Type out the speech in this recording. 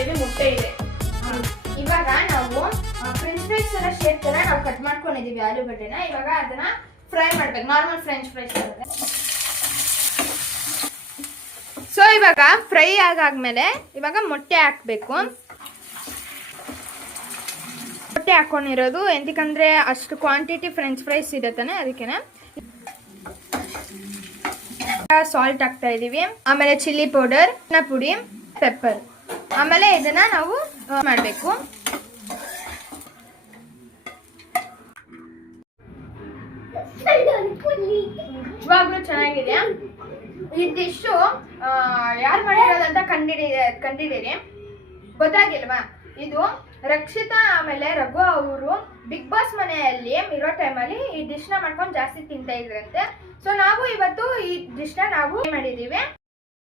ಇಲ್ಲಿ ಮೊಟ್ಟೆ ಇದೆ. ಇವಾಗ ನಾವು ಫ್ರೆಂಚ್ ಫ್ರೈಸ್ ತರ ಶೇಪ್ ತರ ನಾವು ಕಟ್ ಮಾಡ್ಕೊಂಡಿದೀವಿ ಆಲೂಗಡ್ಡೆನ. ಇವಾಗ ಅದನ್ನ ಫ್ರೈ ಮಾಡ್ಬೇಕು, ನಾರ್ಮಲ್ ಫ್ರೆಂಚ್ ಫ್ರೈಸ್ ತರ. ಸೊ ಇವಾಗ ಫ್ರೈ ಆಗಾದ್ಮೇಲೆ ಇವಾಗ ಮೊಟ್ಟೆ ಹಾಕ್ಬೇಕು. ಮೊಟ್ಟೆ ಹಾಕೊಂಡಿರೋದು ಎಂತಕ್ಕಂದ್ರೆ ಅಷ್ಟು ಕ್ವಾಂಟಿಟಿ ಫ್ರೆಂಚ್ ಫ್ರೈಸ್ ಇದೆ ತಾನೆ, ಅದಕ್ಕೇನೆ. ಸಾಲ್ಟ್ ಹಾಕ್ತಾ ಇದೀವಿ, ಆಮೇಲೆ ಚಿಲ್ಲಿ ಪೌಡರ್, ಪುಡಿ, ಪೆಪ್ಪರ್. ಆಮೇಲೆ ಇದನ್ನ ನಾವು ಮಾಡಬೇಕು. ಇವಾಗ್ಲೂ ಚೆನ್ನಾಗಿದೆ. ಈ ಡಿಶ್ ಯಾರು ಮಾಡಿರೋದಂತ ಕಂಡಿಡೀರಿ ಗೊತ್ತಾಗಿಲ್ವಾ? ಇದು ರಕ್ಷಿತಾ ಆಮೇಲೆ ರಘು ಅವರು ಬಿಗ್ ಬಾಸ್ ಮನೆಯಲ್ಲಿ ಇರೋ ಟೈಮಲ್ಲಿ ಈ ಡಿಶ್ ನ ಮಾಡ್ಕೊಂಡು ಜಾಸ್ತಿ ತಿಂತಾ ಇದ್ರಂತೆ. ಸೊ ನಾವು ಇವತ್ತು ಈ ಡಿಶ್ ನ ನಾವು ಮಾಡಿದೀವಿ.